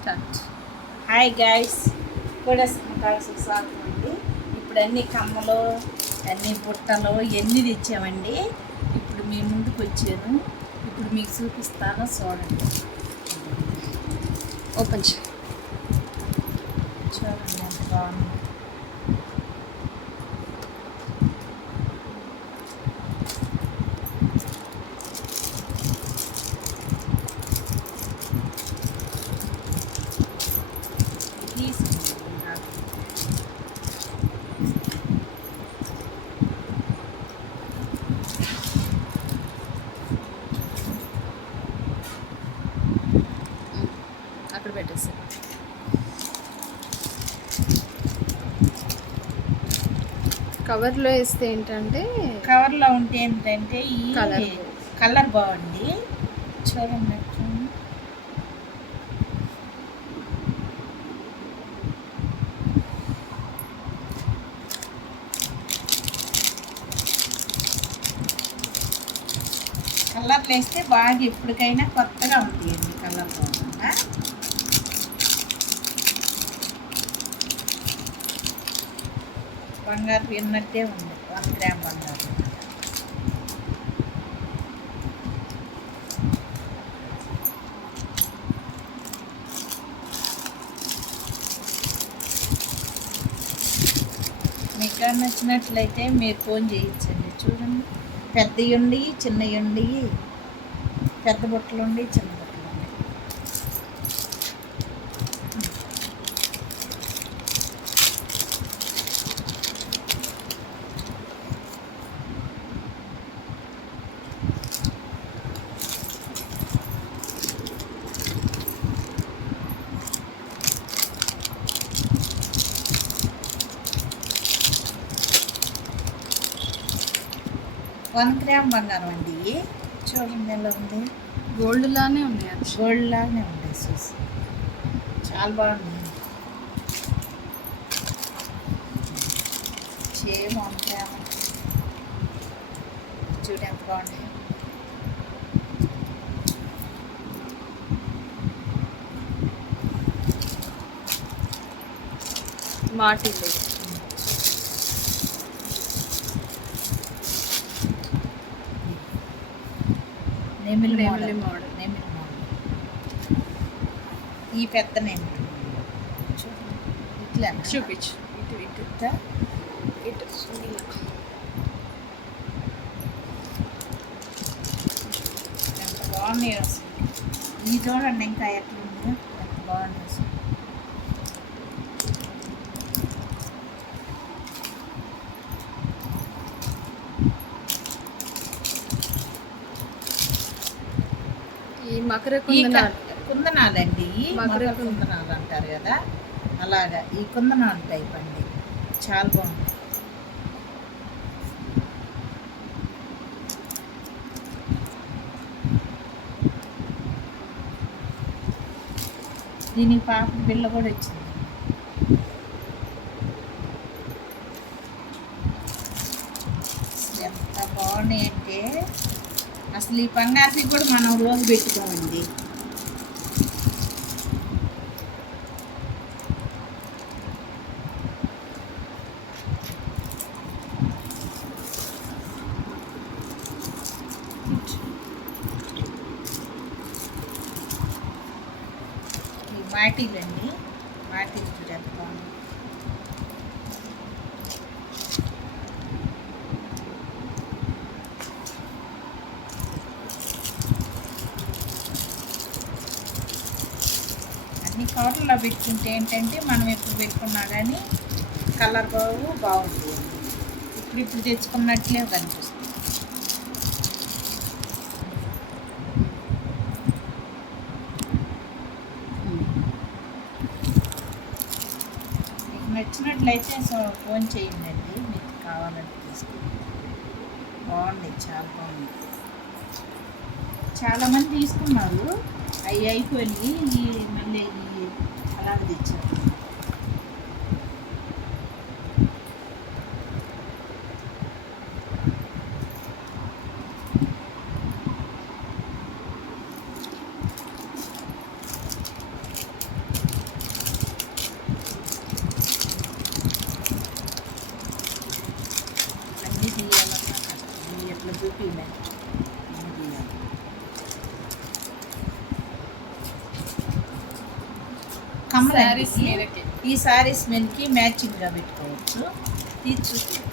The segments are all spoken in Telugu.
స్టార్ట్. హాయ్ గైస్, కూడా స్వాగతం అండి. ఇప్పుడు అన్ని కమ్మలు, అన్ని బుట్టలు ఎన్ని తెచ్చామండి. ఇప్పుడు మీ ముందుకు వచ్చాను. ఇప్పుడు మీకు చూపిస్తాను, చూడండి. ఓపెన్ చేయి. చూడండి ఎంత బాగుంది. అక్కడ పెట్టేసి కవర్లో వేస్తే ఏంటంటే కవర్లో ఉంటే ఏంటంటే ఈ కలర్ కలర్ బాగుంది. చూడండి కలర్లు వేస్తే బాగా ఎప్పటికైనా కొత్తగా ఉంటాయండి. కలర్ బాగుందా? బంగారు విన్నట్టే ఉంది. 1 గ్రామ్ బంగారు. మీకు నచ్చినట్లయితే మీరు ఫోన్ చేయించండి. చూడండి, పెద్దవి ఉండి, చిన్నవి ఉండి, పెద్ద బుట్టలు ఉండి, చిన్న బుట్టలు ఉండి. వన్ గ్రామ్ బంగారం అండి. చూడండి ఎలా ఉంది. గోల్డ్ లానే ఉన్నాయి. అది గోల్డ్ లాగానే ఉంది. చూసి చాలా బాగుంది. Same 1 gram. చూడు ఎంత బాగుంది. మాటి లేదు. నెమిలి నెమిలి మోడల్. మోడల్. నెమిలి మోడల్. ఈ పెద్ద నెమిలి చూడండి. ఇట్లా చూపించు. ఇటు ఇటు ఇట్లా ఇటు ఎంత బాగున్నాయి అసలు. ఈ చూడండి ఇంకా ఎట్లుందో ఎంత బాగుంది అసలు. ఈ మకర ఈ కుందనాలు. కుందనాలండి. మకర మకర కుందనాలు అంటారు కదా, అలాగా ఈ కుందనాలు టైప్ అండి. చాలా బాగుంది. దీనికి పాప పిల్ల కూడా వచ్చింది. అసలు ఎంత బాగున్నాయి అంటే అసలు ఈ పంగాసి కూడా మనం రోజు పెట్టుకోమండి. ఈ మాటీలండి. మాటీలు చూడ ఎంత బాగుంది. అన్ని కవర్లో పెట్టుకుంటే ఏంటంటే మనం ఎప్పుడు పెట్టుకున్నా కానీ కలర్ బాగుంటుంది. ఇప్పుడు తెచ్చుకున్నట్లే కనిపిస్తుంది. మీకు నచ్చినట్లయితే ఫోన్ చేయండి. మీకు కావాలంటే తీసుకుంటాం. బాగుంది, చాలా బాగుంది. చాలామంది తీసుకున్నారు, అవి అయిపోయి మళ్ళీ అలాగ తెచ్చారు. శారీస్ కమ్మలండి. మీదకి ఈ సారీస్ మీదకి మ్యాచింగ్గా పెట్టుకోవచ్చు. ఇది చూసుకోవచ్చు.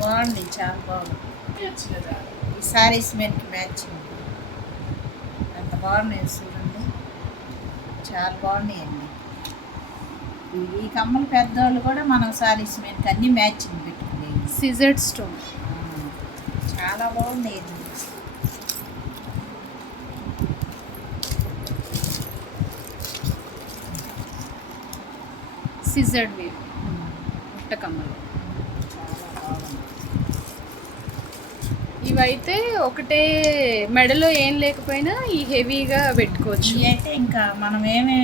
బాగుంది, చాలా బాగుంది. ఈ సారీస్ మీదకి మ్యాచింగ్ ఎంత బాగున్నాయి చూడండి, చాలా బాగున్నాయండి. ఈ కమ్మలు పెద్దవాళ్ళు కూడా మనం సారీస్ మీదకి అన్ని మ్యాచింగ్ పెట్టుకునేవి. సిజర్డ్ స్టోన్. చాలా బాగున్నాయండి. సిజర్డ్ వేవ్ పుట్ట కమ్మలు. ఇవైతే ఒకటే మెడలో ఏం లేకపోయినా ఈ హెవీగా పెట్టుకోవచ్చు. ఇవి అయితే ఇంకా మనం ఏమి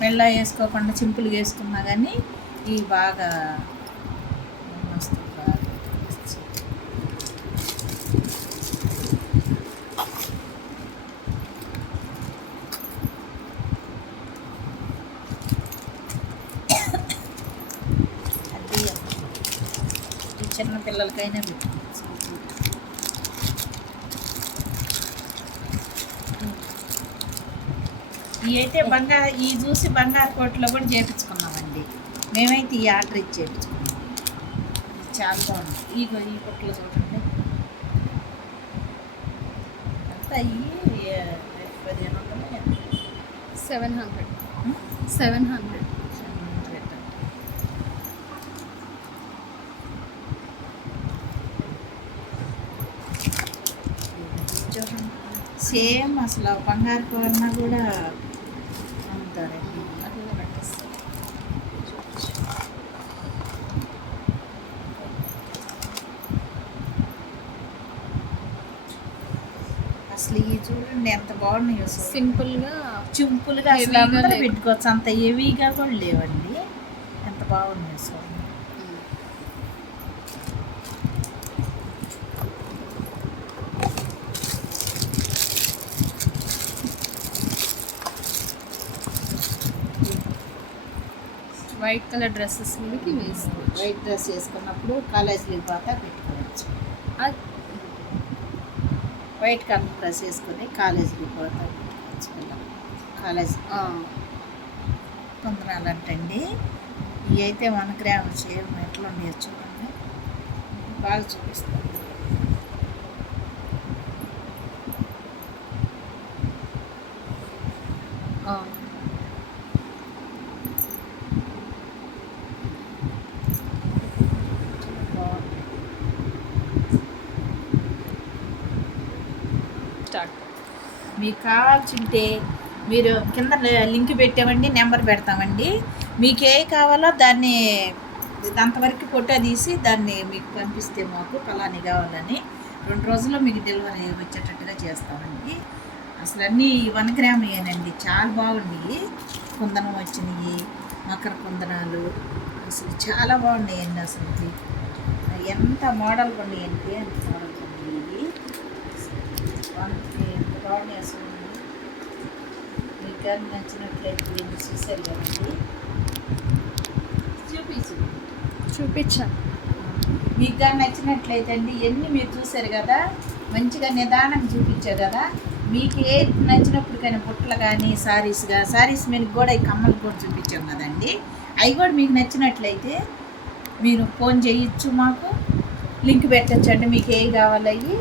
మెల్ల వేసుకోకుండా సింపుల్గా వేసుకున్నా కానీ ఇవి బాగా మస్తు బాగా. అది ఈ చిన్న పిల్లలకైనా పెట్టుకోవచ్చు. ఇవి అయితే ఈ చూసి బంగారు కోట్లో కూడా చేయించుకున్నామండి. మేమైతే ఈ ఆర్డర్ ఇచ్చి చేయించుకున్నాం. చాలా బాగుంది. ఈ కొట్లో చూడండి, అంతా ఈ 1500 700. చూడండి, సేమ్ అసలు బంగారు కోరణ కూడా అమ్ముతారండి. అట్లా పెట్టేస్తారు. అసలు ఇవి చూడండి ఎంత బాగున్నాయో. సింపుల్గా సింపుల్గా అసలు హెవీగా అందరూ లేవు. పెట్టుకోవచ్చు, అంత హెవీగా కూడా లేవండి. ఎంత బాగున్నాయో చూడండి. వైట్ కలర్ డ్రెస్సెస్ మీదకి వేసుకోవచ్చు. వైట్ డ్రెస్ వేసుకున్నప్పుడు కాలేజీకి పోతా పెట్టుకోవచ్చు. అది వైట్ కలర్ డ్రెస్ వేసుకొని కాలేజీకి పోతా పెట్టుకోవచ్చు. కాలేజీ కొందనాలు అంటండి. ఇవి అయితే 1 గ్రామ్ సేమ్ ఎట్లా ఉండేది చూడండి, బాగా చూపిస్తుంది. స్టార్ట్. మీకు కావాల్సింటే మీరు కింద లింక్ పెట్టామండి, నెంబర్ పెడతామండి. మీకు ఏ కావాలో దాన్ని అంతవరకు ఫోటో తీసి దాన్ని మీకు పంపిస్తే మాకు ఫలాని కావాలని 2 రోజుల్లో మీకు డెలివరీ వచ్చేటట్టుగా చేస్తామండి. అసలు అన్నీ 1 గ్రామ్ ఏనండి, చాలా బాగున్నాయి. కుందనం వచ్చినాయి, మకర కుందనాలు అసలు చాలా బాగున్నాయండి. అసలు ఎంత మోడల్ ఉన్నాయండి, అంత మోడల్ ఉన్నాయి. ఎంత బాగున్నాయి అసలు. మీకు కానీ నచ్చినట్లయితే దీన్ని చూసారు కదండి, చూపించాను. మీకు కానీ నచ్చినట్లయితే అండి ఎన్ని మీరు చూసారు కదా, మంచిగా నిదానంగా చూపించారు కదా. మీకు ఏ నచ్చినప్పటికైనా బుట్టలు కానీ సారీస్ మీద కూడా ఈ కమ్మలు కూడా చూపించాం కదండి. అవి కూడా మీకు నచ్చినట్లయితే మీరు ఫోన్ చేయొచ్చు, మాకు లింక్ పెట్టచ్చండి. మీకు ఏ కావాలి అవి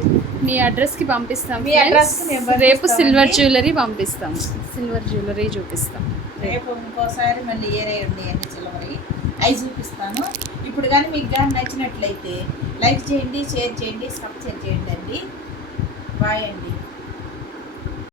మీ అడ్రస్కి పంపిస్తాం. మీ అడ్రస్కి మేము పంపిస్తామండి. రేపు సిల్వర్ జ్యువెలరీ పంపిస్తాం. సిల్వర్ జ్యువెలరీ చూపిస్తాం. రేపు ఇంకోసారి మళ్ళీ ఏరే ఉన్నాయండి సిల్వరీ, అవి చూపిస్తాను. ఇప్పుడు కానీ మీకు కానీ నచ్చినట్లయితే లైక్ చేయండి, షేర్ చేయండి, సబ్స్క్రైబ్ చేయండి అండి. బాయ్ అండి.